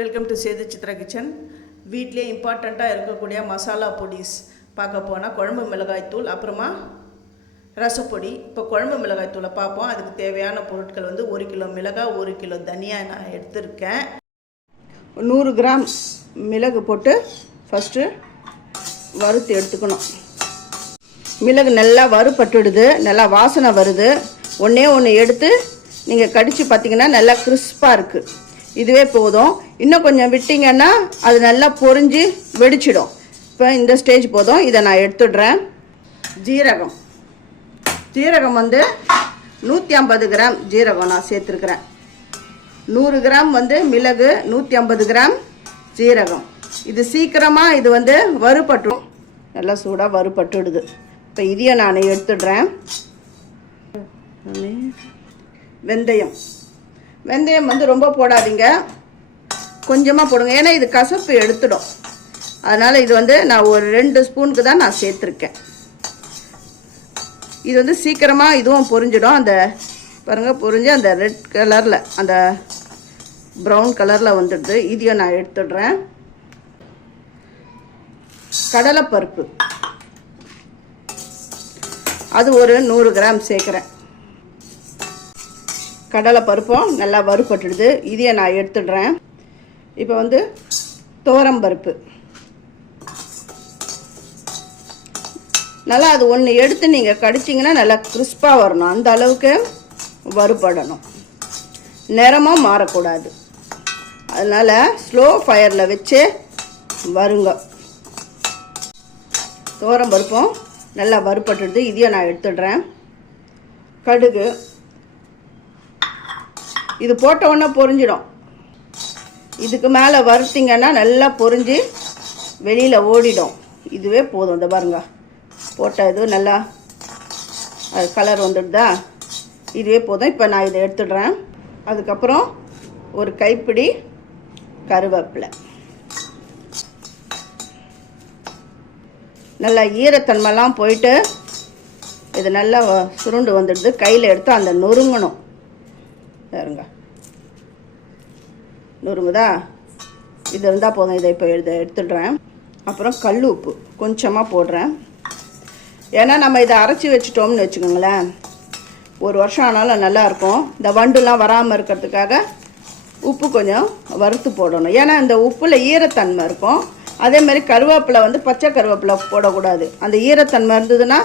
Welcome to Sethu Chitra kitchen. வீட்டிலே இம்பார்ட்டண்ட்டாக இருக்கக்கூடிய மசாலா பொடிஸ் பார்க்க போனால் குழம்பு மிளகாய்த்தூள், அப்புறமா ரசப்பொடி. இப்போ குழம்பு மிளகாய்த்தூளை பார்ப்போம். அதுக்கு தேவையான பொருட்கள் 1 கிலோ மிளகாய், 1 கிலோ தனியா நான் எடுத்திருக்கேன். 100 கிராம் மிளகு போட்டு ஃபஸ்ட்டு வறுத்து எடுத்துக்கணும். மிளகு நல்லா வறுபட்டுடுது, நல்லா வாசனை வருது. ஒன்று எடுத்து நீங்கள் கடித்து பார்த்தீங்கன்னா நல்லா கிறிஸ்பாக இருக்குது. இதுவே போதும். இன்னும் கொஞ்சம் விட்டிங்கன்னா அது நல்லா பொரிஞ்சு வெடிச்சிடும். இப்போ இந்த ஸ்டேஜ் போதும். இதை நான் எடுத்துடுறேன். ஜீரகம் 150 கிராம் ஜீரகம் நான் சேர்த்துருக்குறேன். 100 கிராம் மிளகு, 150 கிராம் ஜீரகம். இது சீக்கிரமாக இது வறுபட்டும், நல்லா சூடாக வறுபட்டுடுது. இப்போ இதையும் நான் எடுத்துடுறேன். வெந்தயம் ரொம்ப போடாதீங்க, கொஞ்சமாக போடுங்க. ஏன்னா இது கசப்பு எடுத்துடும். அதனால் இது நான் ஒரு 2 ஸ்பூனுக்கு தான் நான் சேர்த்துருக்கேன். இது சீக்கிரமாக இதுவும் பொரிஞ்சிடும். அந்த பாருங்கள், பொரிஞ்சு அந்த ரெட் கலரில், அந்த ப்ரௌன் கலரில் வந்துடுது. இதையும் நான் எடுத்துடுறேன். கடலைப்பருப்பு அது ஒரு 100 கிராம் சேர்க்குறேன். கடலைப்பருப்பும் நல்லா வறுபட்டுடுது. இதையை நான் எடுத்துடுறேன். இப்போ துவரம்பருப்பு நல்லா அது ஒன்று எடுத்து நீங்கள் கடிச்சிங்கன்னா நல்லா கிறிஸ்பாக வரணும். அந்த அளவுக்கு வறுபடணும், நிறமும் மாறக்கூடாது. அதனால் ஸ்லோ ஃபயரில் வச்சு வருங்க. துவரம்பருப்பும் நல்லா வறுபட்டுடுது. இதையும் நான் எடுத்துடுறேன். கடுகு இது போட்ட உடனே பொரிஞ்சிடும். இதுக்கு மேலே வறுத்திங்கன்னா நல்லா பொரிஞ்சு வெளியில் ஓடிடும். இதுவே போதும். இந்த பாருங்க, போட்ட இது நல்லா அது கலர் வந்துடுதா, இதுவே போதும். இப்போ நான் இதை எடுத்துடுறேன். அதுக்கப்புறம் ஒரு கைப்பிடி கருவேப்பிலை. நல்லா ஈரத்தன்மைலாம் போயிட்டு இது நல்லா சுருண்டு வந்துடுது. கையில் எடுத்து அந்த நொறுங்கணும். பாருங்க, நொறுங்குதா? இது இருந்தால் போதும். இதை இப்போ எடுத்துடுறேன். அப்புறம் கல் உப்பு கொஞ்சமாக போடுறேன். ஏன்னா நம்ம இதை அரைச்சி வச்சிட்டோம்னு வச்சுக்கோங்களேன், 1 வருஷம் ஆனாலும் நல்லாயிருக்கும். இந்த வண்டுலாம் வராமல் இருக்கிறதுக்காக உப்பு கொஞ்சம் வறுத்து போடணும். ஏன்னா இந்த உப்பில் ஈரத்தன்மை இருக்கும். அதேமாதிரி கருவேப்பிலை பச்சை கருவேப்பிலை போடக்கூடாது. அந்த ஈரத்தன்மை இருந்ததுன்னா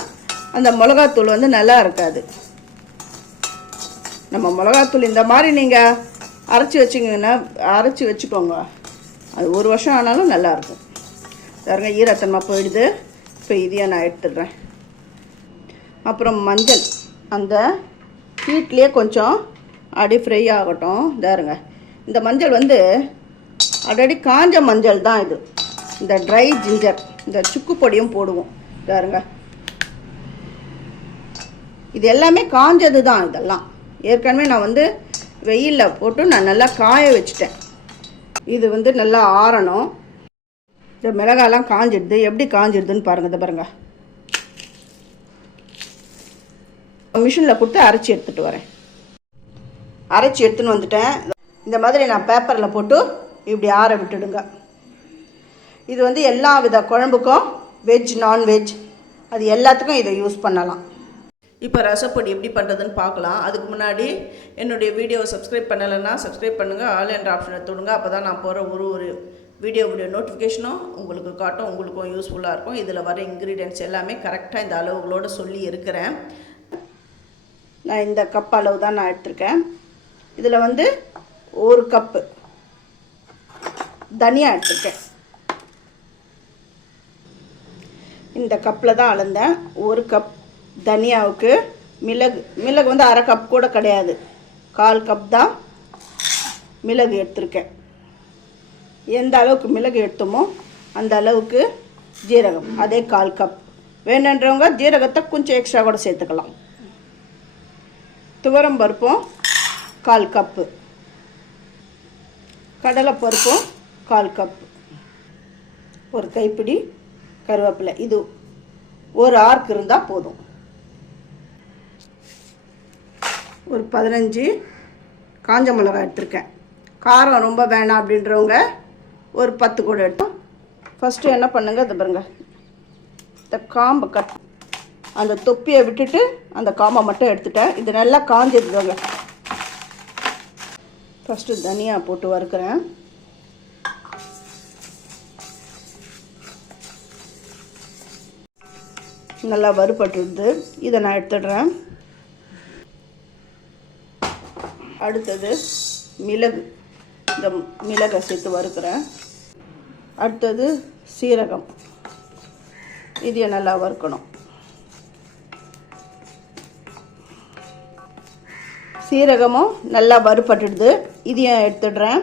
அந்த மிளகாத்தூள் நல்லா இருக்காது. நம்ம மிளகாத்தூள் இந்த மாதிரி நீங்கள் அரைச்சி வச்சுக்கோங்க. அது 1 வருஷம் ஆனாலும் நல்லாயிருக்கும். பாருங்க, ஈரத்தன்மை போயிடுது. இப்போ இதையும் நான் எடுத்துடுறேன். அப்புறம் மஞ்சள் அந்த ஹீட்லேயே கொஞ்சம் அடி ஃப்ரை ஆகட்டும். பாருங்க, இந்த மஞ்சள் ஆல்ரெடி காஞ்ச மஞ்சள் தான் இது. இந்த ட்ரை ஜிஞ்சர், இந்த சுக்கு பொடியும் போடுவோம். பாருங்க, இது எல்லாமே காஞ்சது தான். இதெல்லாம் ஏற்கனவே நான் வெயிலில் போட்டு நான் நல்லா காய வச்சுட்டேன். இது நல்லா ஆறணும். இந்த மிளகாலாம் காஞ்சிடுது. எப்படி காஞ்சிடுதுன்னு பாருங்கள். இதை பாருங்கள், மிஷினில் கொடுத்து அரைச்சி எடுத்துகிட்டு வரேன். அரைச்சி எடுத்துன்னு வந்துட்டேன். இந்த மாதிரி நான் பேப்பரில் போட்டு இப்படி ஆற விட்டுடுங்க. இது எல்லா வித குழம்புக்கும், வெஜ் நான்வெஜ் அது எல்லாத்துக்கும் இதை யூஸ் பண்ணலாம். இப்போ ரசப்பொடி எப்படி பண்ணுறதுன்னு பார்க்கலாம். அதுக்கு முன்னாடி என்னுடைய வீடியோவை சப்ஸ்கிரைப் பண்ணலைன்னா சப்ஸ்கிரைப் பண்ணுங்கள். ஆல் என்ற ஆப்ஷனை தொடுங்க. அப்போ தான் நான் போகிற ஒரு வீடியோவுடைய நோட்டிஃபிகேஷனும் உங்களுக்கு காட்டும். உங்களுக்கும் யூஸ்ஃபுல்லாக இருக்கும். இதில் வர இன்க்ரீடியன்ட்ஸ் எல்லாமே கரெக்டாக இந்த அளவுகளோடு சொல்லி இருக்கிறேன். நான் இந்த கப் அளவு தான் நான் எடுத்திருக்கேன். இதில் 1 கப்பு தனியா எடுத்திருக்கேன். இந்த கப்பில் தான் அளந்தேன். 1 கப் தனியாவுக்கு மிளகு 1/2 கப் கூட கிடையாது, 1/4 கப் தான் மிளகு எடுத்திருக்கேன். எந்த அளவுக்கு மிளகு எடுத்தோமோ அந்த அளவுக்கு ஜீரகம் அதே 1/4 கப். வேணுன்றவங்க ஜீரகத்தை கொஞ்சம் எக்ஸ்ட்ரா கூட சேர்த்துக்கலாம். துவரம்பருப்பும் 1/4 கப்பு, கடலைப்பருப்பும் 1/4 கப், ஒரு கைப்பிடி கருவேப்பிலை. இது ஒரு ஆர்க் இருந்தால் போதும். ஒரு 15 காஞ்ச மிளகாய் எடுத்திருக்கேன். காரம் ரொம்ப வேணாம் அப்படின்றவங்க ஒரு 10 கூட எடுத்தோம். ஃபஸ்ட்டு என்ன பண்ணுங்க, இது பாருங்க, இந்த காம்பை கட், அந்த தொப்பியை விட்டுட்டு அந்த காம்பை மட்டும் எடுத்துட்டேன். இது நல்லா காஞ்சிருந்தாங்க. ஃபஸ்ட்டு தனியாக போட்டு வறுக்கிறேன். நல்லா வறுபட்டுருது. இதை நான் எடுத்துடுறேன். அடுத்தது மிளகு, இந்த மிளகை சேர்த்து வறுக்கிறேன். அடுத்தது சீரகம், இதையை நல்லா வறுக்கணும். சீரகமும் நல்லா வறுபட்டுடுது. இதையும் எடுத்துடுறேன்.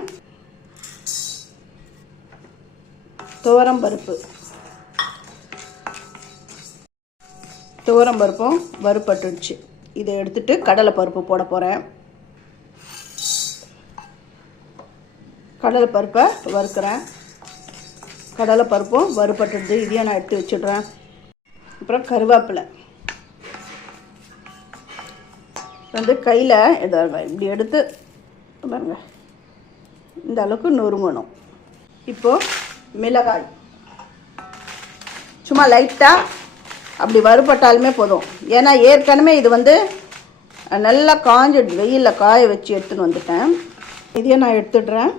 துவரம் பருப்பும் வறுபட்டுடுச்சு. இதை எடுத்துட்டு கடலை பருப்பு போட போகிறேன். கடலை பருப்பை வறுக்கிறேன். கடலை பருப்பும் வறுபட்டுடுது. இதையும் நான் எடுத்து வச்சுடுறேன். அப்புறம் கருவேப்பிலை வந்து கையில் இப்படி எடுத்து பாருங்க, இந்த அளவுக்கு நொறுங்கணும். இப்போது மிளகாய் சும்மா லைட்டாக அப்படி வறுபட்டாலுமே போதும். ஏன்னா ஏற்கனவே இது வந்து நல்லா காஞ்சிடுது. வெயிலில் காய வச்சு எடுத்துன்னு வந்துட்டேன். இதையும் நான் எடுத்துடுறேன்.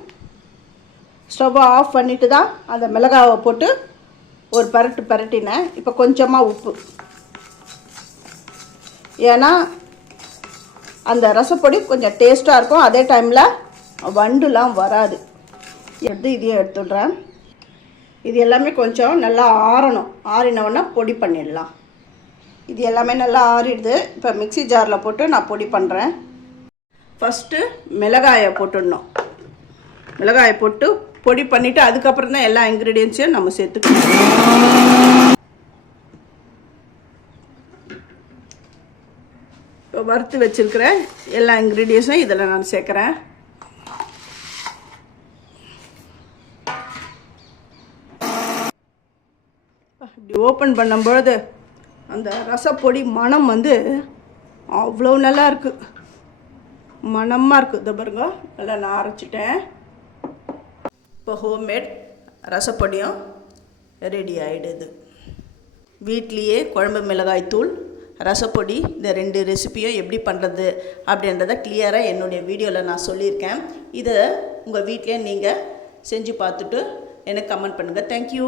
ஸ்டவ்வை ஆஃப் பண்ணிவிட்டு தான் அந்த மிளகாவை போட்டு ஒரு பரட்டினேன். இப்போ கொஞ்சமாக உப்பு, ஏன்னா அந்த ரசப்பொடி கொஞ்சம் டேஸ்ட்டாக இருக்கும். அதே டைமில் வண்டுலாம் வராது. இதையும் எடுத்துடுறேன். இது எல்லாமே கொஞ்சம் நல்லா ஆறணும். ஆறினவுடனே பொடி பண்ணிடலாம். இது எல்லாமே நல்லா ஆறிடுது. இப்போ மிக்ஸி ஜாரில் போட்டு நான் பொடி பண்ணுறேன். ஃபஸ்ட்டு மிளகாயை போட்டுடணும். மிளகாயை போட்டு பொடி பண்ணிவிட்டு அதுக்கப்புறம் தான் எல்லா இன்க்ரீடியன்ஸையும் நம்ம சேர்த்துக்கணும். இப்போ வறுத்து வச்சுருக்கிற எல்லா இன்க்ரீடியன்ஸும் இதில் நான் சேர்க்குறேன். இப்படி ஓப்பன் பண்ணும்பொழுது அந்த ரசப்பொடி மணம் வந்து அவ்வளோ நல்லா இருக்குது. மணமாக இருக்குது. இதை பாருங்க, நல்லா நான் அரைச்சிட்டேன். இப்போ ஹோம்மேட் ரசப்பொடியும் ரெடி ஆகிடுது. வீட்லேயே குழம்பு மிளகாய் தூள், ரசப்பொடி, இந்த 2 ரெசிபியும் எப்படி பண்ணுறது அப்படின்றத கிளியராக என்னுடைய வீடியோவில் நான் சொல்லியிருக்கேன். இதை உங்கள் வீட்டிலே நீங்கள் செஞ்சு பார்த்துட்டு எனக்கு கமெண்ட் பண்ணுங்கள். தேங்க்யூ.